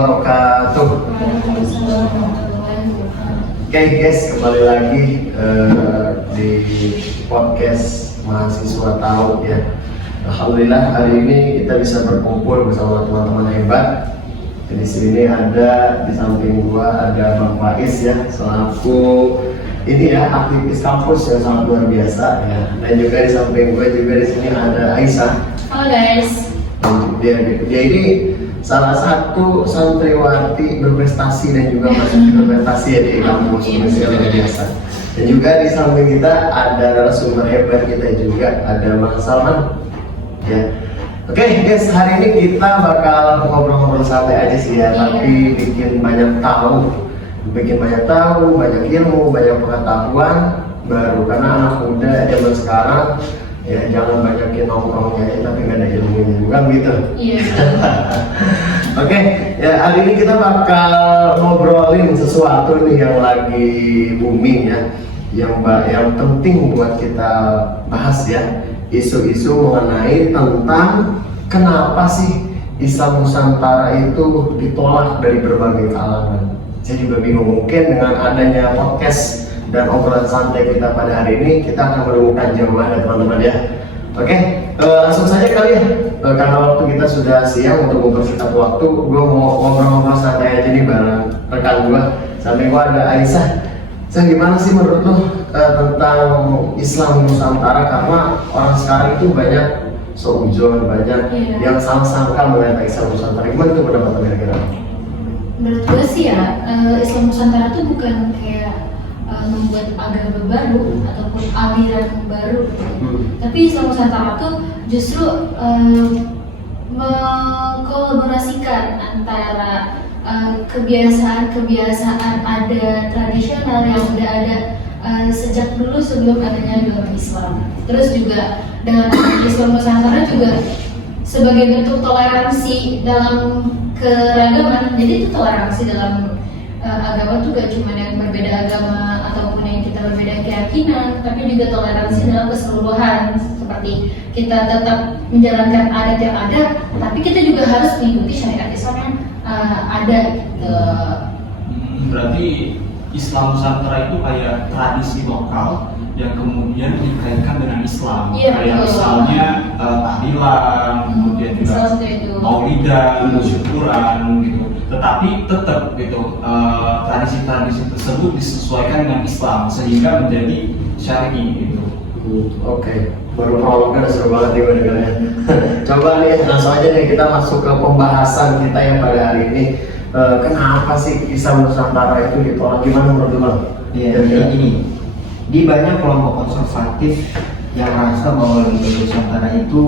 wabarakatuh. Oke guys, kembali lagi di podcast mahasiswa tahu ya. Alhamdulillah hari ini kita bisa berkumpul bersama teman-teman hebat. Di sini ada di samping gua ada Bang Faiz ya, selaku ini ya aktivis kampus yang sangat luar biasa ya. Dan juga di samping gua juga di sini ada Aisyah. Halo guys. Dia ini salah satu santriwati berprestasi dan juga masih berprestasi ya di kampus yang luar biasa. Dan juga di samping kita ada narasumber hebat kita juga, ada Bang Salman. Ya. Oke guys, hari ini kita bakal ngobrol-ngobrol santai aja sih ya, tapi bikin banyak tahu, banyak ilmu, banyak pengetahuan baru karena anak muda zaman sekarang ya jangan banyakin nongkrongnya aja tapi nggak ada ilmunya, bukan gitu? Iya. Oke, ya hari ini kita bakal ngobrolin sesuatu nih yang lagi booming ya, yang penting buat kita bahas ya, isu-isu mengenai tentang kenapa sih Islam Nusantara itu ditolak dari berbagai kalangan. Saya juga bingung, mungkin dengan adanya podcast dan obrolan santai kita pada hari ini kita akan menemukan jawaban teman-teman ya. Oke, langsung saja kali ya, karena waktu kita sudah siang untuk mempersingkat waktu, gue mau ngobrol-ngobrol santai aja nih bareng rekan gue. Sampai gue ada Aisyah. Saya gimana sih menurut lo tentang Islam Nusantara, karena orang sekarang itu banyak seujon, banyak yang salah sangka mengenai Islam Nusantara. Gimana tuh pendapat kira-kira? Menurut gue sih ya, Islam Nusantara tuh bukan kayak membuat agama baru ataupun aliran baru, tapi Islam Nusantara tuh justru mengkolaborasikan antara kebiasaan ada tradisional yang udah ada sejak dulu sebelum adanya agama Islam. Terus juga dengan Islam Nusantara juga sebagai bentuk toleransi dalam keragaman. Jadi itu toleransi dalam agama tuh gak cuma yang berbeda agama ataupun yang kita berbeda keyakinan, tapi juga toleransi dalam keseluruhan. Seperti kita tetap menjalankan adat yang ada, tapi kita juga harus mengikuti syariat Islam yang ada gitu. Berarti Islam Nusantara itu kayak tradisi lokal yang kemudian dikaitkan dengan Islam. Kayak misalnya tahlilan, kemudian juga maulidan, syukuran gitu. Tetapi tetap gitu tradisi-tradisi tersebut disesuaikan dengan Islam sehingga menjadi syar'i gitu. Oke, baru prolognya udah seru banget nih dengarnya. Coba nih langsung aja nih kita masuk ke pembahasan kita yang pada hari ini. Kenapa sih Islam Nusantara itu ditolak? Gimana menurut lo? Iya, jadi gini, di banyak kelompok konservatif yang merasa bahwa Islam Nusantara itu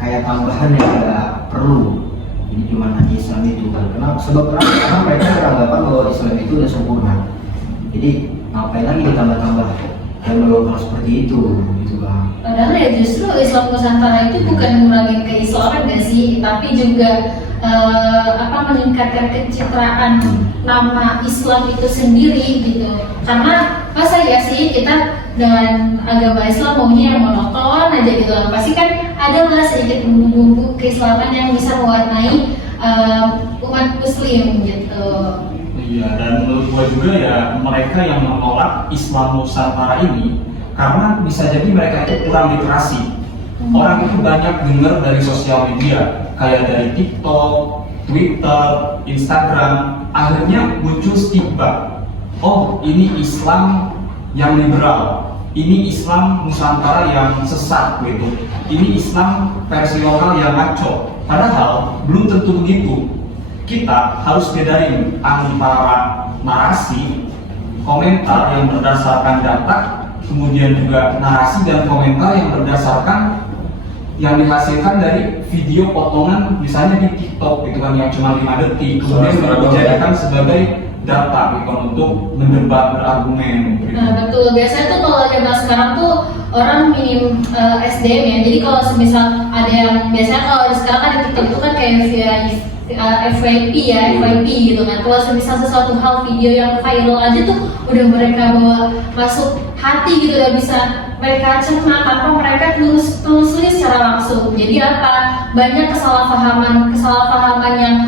kayak tambahan yang tidak perlu. Jadi cuma hanya Islam itu kan? Karena mereka beranggapan bahwa Islam itu udah sempurna. Jadi ngapain lagi ditambah-tambah dan melakukan seperti itu, gitu Bang. Padahal ya justru Islam Nusantara itu bukan mengurangi keislaman gak sih, tapi juga meningkatkan pencitraan nama Islam itu sendiri gitu. Karena masa ya sih kita dengan agama Islam maunya yang monoton aja gitu, pasti kan ada lah sedikit bumbu-bumbu keislaman yang bisa mewarnai umat muslim gitu. Iya, dan menurut gue juga ya mereka yang menolak Islam Nusantara ini karena bisa jadi mereka itu kurang literasi. Orang itu banyak dengar dari sosial media, kayak dari TikTok, Twitter, Instagram, akhirnya muncul stigma. Oh, ini Islam yang liberal, ini Islam Nusantara yang sesat gitu, ini Islam versi lokal yang ngaco. Padahal belum tentu begitu. Kita harus bedain antara narasi, komentar yang berdasarkan data, kemudian juga narasi dan komentar yang berdasarkan yang dihasilkan dari video potongan misalnya di TikTok gitu kan, yang cuma 5 detik kemudian dijadikan sebagai data gitu untuk mendebat berargumen gitu. Nah betul, biasanya tuh kalau zaman sekarang tuh orang minim SDM ya. Jadi kalau semisal ada yang biasanya kalau sekarang kan di TikTok itu kan kayak via FYP ya, FYP gitu kan. Kalau semisal sesuatu hal video yang viral aja tuh udah mereka bawa masuk hati gitu, udah bisa mereka cerna tanpa mereka telusuri secara langsung. Jadi apa? Banyak kesalahpahaman yang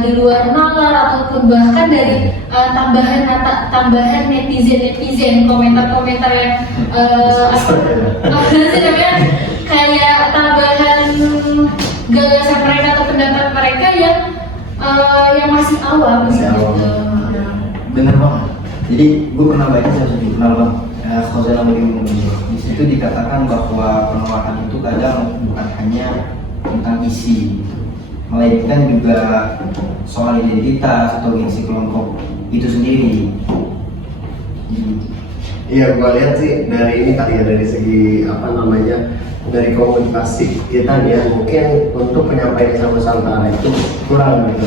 di luar nalar ataupun bahkan dari tambahan netizen komentar yang apa sih namanya, kayak tambahan gagasan mereka atau pendapat mereka yang masih awam Masih gitu. awam. Bener banget. Jadi gue pernah baca satu jurnal bang, Khazanah Ilmu. Di situ dikatakan bahwa penolakan itu kadang bukan hanya tentang isi, melainkan juga soal identitas atau gengsi kelompok itu sendiri. Iya, gua lihat sih dari ini kali ya, dari segi apa namanya, dari komunikasi kita nih ya, mungkin untuk penyampaian Islam Nusantara itu kurang gitu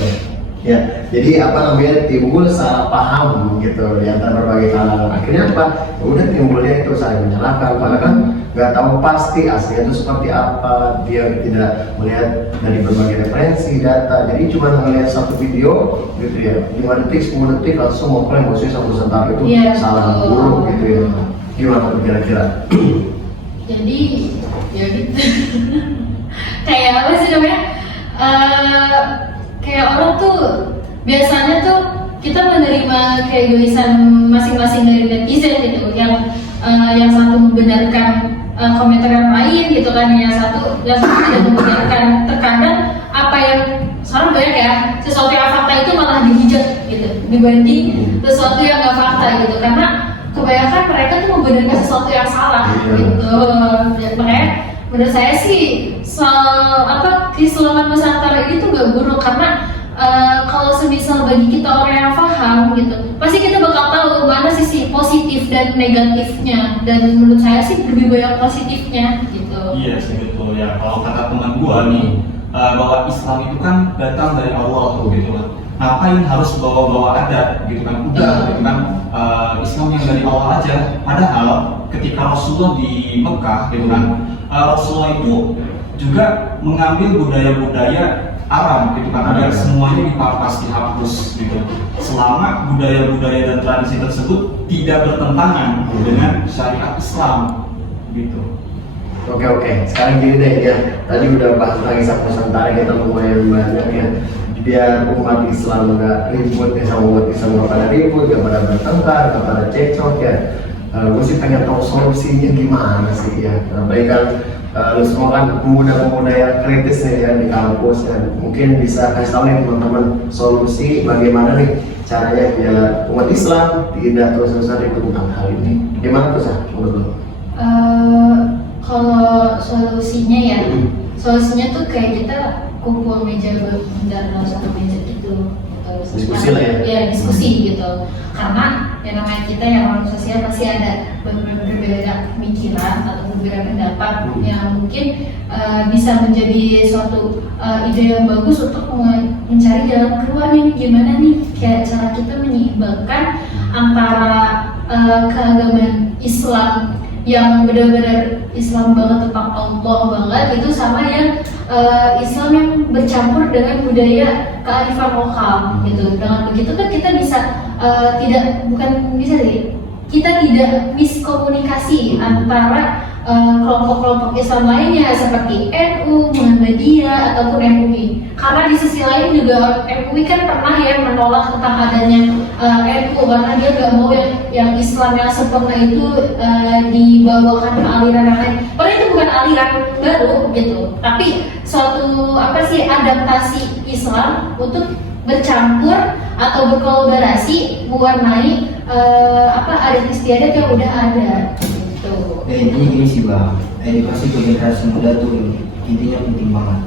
ya. Jadi apa namanya, timbul salah paham gitu di antara berbagai kalangan. Akhirnya apa? Ya udah timbulnya itu saling menyalahkan, padahal kan nggak tahu pasti aslinya itu seperti apa. Dia tidak melihat dari berbagai referensi data. Jadi cuma melihat satu video gitu ya, 5 detik 10 detik langsung mengklaim bahwa Islam Nusantara itu Iya, salah betul. buruk gitu ya. Gimana tuh kira-kira? Jadi ya gitu. Kayak apa sih namanya? Kayak orang tuh biasanya tuh kita menerima keegoisan masing-masing dari netizen gitu, yang satu membenarkan komentar yang lain gitu kan, yang satu tidak membenarkan. Terkadang apa yang sekarang banyak ya, sesuatu yang fakta itu malah dihujat gitu dibanding sesuatu yang nggak fakta gitu, karena kebanyakan mereka tuh membenarkan sesuatu yang salah gitu. Dan makanya menurut saya sih soal keislaman Nusantara ini tuh gak buruk, karena kalau semisal bagi kita orang yang paham gitu, pasti kita bakal tahu mana sisi positif dan negatifnya, dan menurut saya sih lebih banyak positifnya gitu. Iya sih betul ya. Kalau kata teman gua nih, bahwa Islam itu kan datang dari Allah tuh gitu kan. Ngapain harus bawa-bawa adat gitu kan? Udah gitu kan, Islam yang dari Allah aja. Padahal ketika Rasulullah di Mekah gitu kan, Rasulullah itu juga mengambil budaya-budaya Arab gitu kan, agar semuanya dipangkas, dihapus gitu. Selama budaya-budaya dan tradisi tersebut tidak bertentangan dengan syariat Islam gitu. Oke. Sekarang gini deh ya. Tadi udah bahas lagi Islam Nusantara, kita lumayan banyak ya. Biar umat Islam nggak ribut ya, sama umat Islam nggak pada ribut, nggak pada bertengkar, nggak pada cekcok ya. Gue sih pengen tahu solusinya gimana sih ya. Baik kan, lu semua kan pemuda-pemuda yang kritis nih ya di kampus ya. Mungkin bisa kasih tahu nih teman-teman solusi bagaimana nih caranya biar umat Islam tidak terus-terusan ribut tentang hal ini. Gimana tuh Sah menurut lu? Kalau solusinya tuh kayak kita kumpul meja dalam satu meja gitu. Diskusi lah ya? Ya, diskusi gitu. Karena yang namanya kita yang orang sosial pasti ada berbeda pemikiran atau berbeda pendapat yang mungkin bisa menjadi suatu ide yang bagus untuk mencari jalan keluarnya nih, gimana nih kayak cara kita menyeimbangkan antara keagamaan Islam yang benar-benar Islam banget tentang Allah banget itu, sama yang Islam yang bercampur dengan budaya kearifan lokal gitu. Dengan begitu kan kita bisa kita tidak miskomunikasi antara kelompok-kelompok Islam lainnya seperti NU, Muhammadiyah ataupun MUI. Karena di sisi lain juga MUI kan pernah ya menolak tentang adanya NU karena dia nggak mau yang Islam yang sempurna itu dibawakan ke aliran yang lain. Padahal itu bukan aliran baru gitu, tapi suatu adaptasi Islam untuk bercampur atau berkolaborasi mewarnai adat istiadat yang udah ada gitu. Intinya gini sih bang, edukasi ke generasi muda tuh intinya penting banget.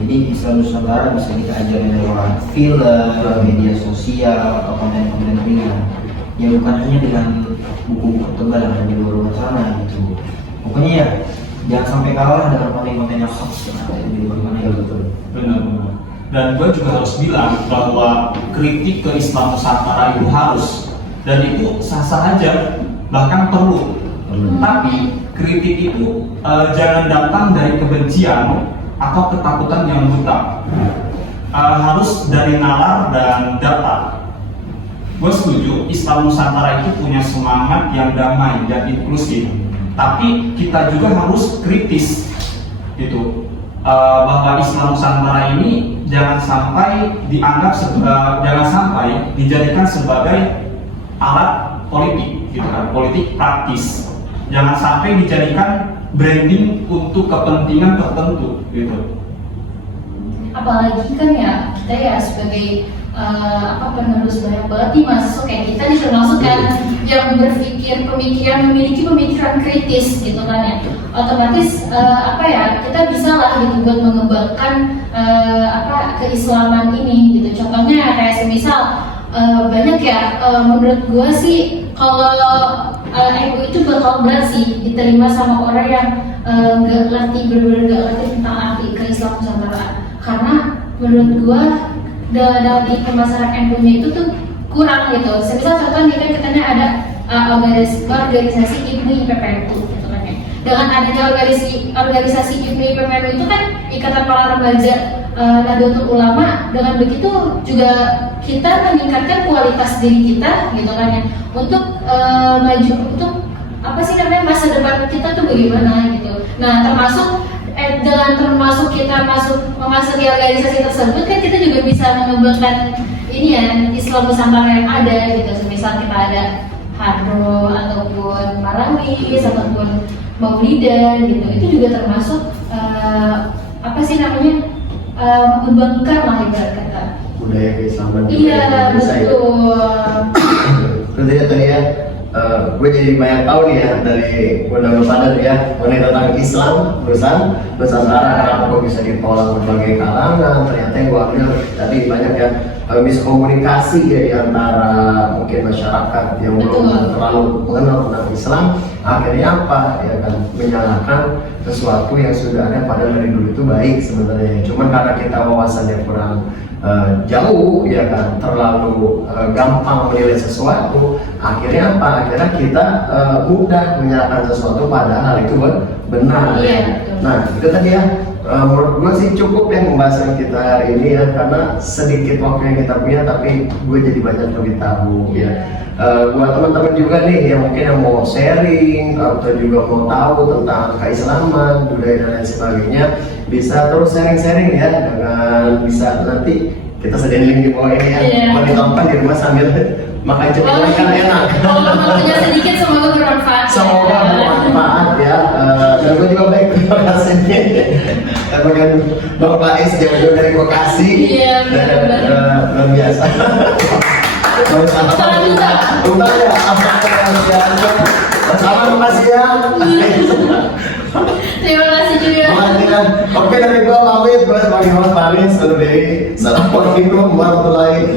Jadi Islam Nusantara bisa kita ajarin lewat film, media sosial, atau konten-konten ringan. Ya bukan hanya dengan buku-buku tebal yang ada di luar sana gitu. Pokoknya ya jangan sampai kalah dengan konten-konten yang hoax yang ada di luar sana. Betul. Benar. Dan gue juga harus bilang bahwa kritik ke Islam Nusantara itu harus, dan itu sah-sah aja, bahkan perlu. Tapi kritik itu jangan datang dari kebencian atau ketakutan yang buta. Harus dari nalar dan data. Gue setuju Islam Nusantara itu punya semangat yang damai dan inklusif. Tapi kita juga harus kritis gitu, bahwa Islam Nusantara ini jangan sampai dianggap jangan sampai dijadikan sebagai alat politik gitu kan, politik praktis. Jangan sampai dijadikan branding untuk kepentingan tertentu gitu. Apalagi kan ya kita ya sebagai penerus banyak banget nih mahasiswa kayak kita nih, termasuk kan yang memiliki pemikiran kritis gitu kan ya, otomatis kita bisa lah gitu buat mengembangkan keislaman ini gitu. Contohnya kayak semisal banyak ya, menurut gua sih kalau MU itu bakal berat sih diterima sama orang yang bener-bener gak ngerti tentang arti keislaman Nusantara, karena menurut gua dalam di pemasaran MU itu tuh kurang gitu. Semisal contoh nih kan katanya ada organisasi IPMI PPNU gitu kan ya. Dengan adanya organisasi IPMI PPNU itu kan Ikatan Para Remaja Nahdlatul Ulama, dengan begitu juga kita meningkatkan kualitas diri kita gitu kan ya, untuk maju untuk masa depan kita tuh bagaimana gitu. Nah termasuk kita memasuki organisasi tersebut kan kita juga bisa mengembangkan ini ya Islam Nusantara yang ada gitu. Semisal kita ada hadro ataupun marawis ataupun maulidan gitu, itu juga termasuk mengembangkan lah ibarat kata budaya keislaman. Iya betul. Berarti ya tadi ya, gue jadi banyak tahu nih ya dari Bunda Sadar ya mengenai tentang Islam Nusantara, kenapa kok bisa ditolak berbagai kalangan. Ternyata yang gue ambil tadi banyak ya miskomunikasi ya di antara mungkin masyarakat yang belum terlalu mengenal tentang Islam. Akhirnya apa ya kan, menyalahkan sesuatu yang sudah ada padahal dari dulu itu baik sebenarnya. Cuman karena kita wawasannya kurang jauh ya kan, terlalu gampang menilai sesuatu, akhirnya apa? Akhirnya kita mudah menyalahkan sesuatu padahal itu benar. Iya, nah itu tadi ya, menurut gue sih cukup ya pembahasan kita hari ini ya, karena sedikit waktu yang kita punya tapi gue jadi banyak lebih tahu ya. Buat teman-teman juga nih yang mungkin yang mau sharing atau juga mau tahu tentang keislaman, budaya dan lain sebagainya, bisa terus sharing-sharing ya, dengan bisa nanti kita sediain link di bawah ini ya, mau ditonton di rumah sambil makan cemilan kan enak. Kalau waktunya sedikit semoga bermanfaat. Semoga bermanfaat ya. Dan gue juga baik, terima kasih. Karena kan Bang Faiz jauh-jauh dari Bekasi. Iya benar-benar. Luar biasa. Bentar ya, bersama makasih ya. Terima kasih juga. Makasih kan. Oke, dari gue pamit, gue sebagai host Faris undur diri. Assalamualaikum warahmatullahi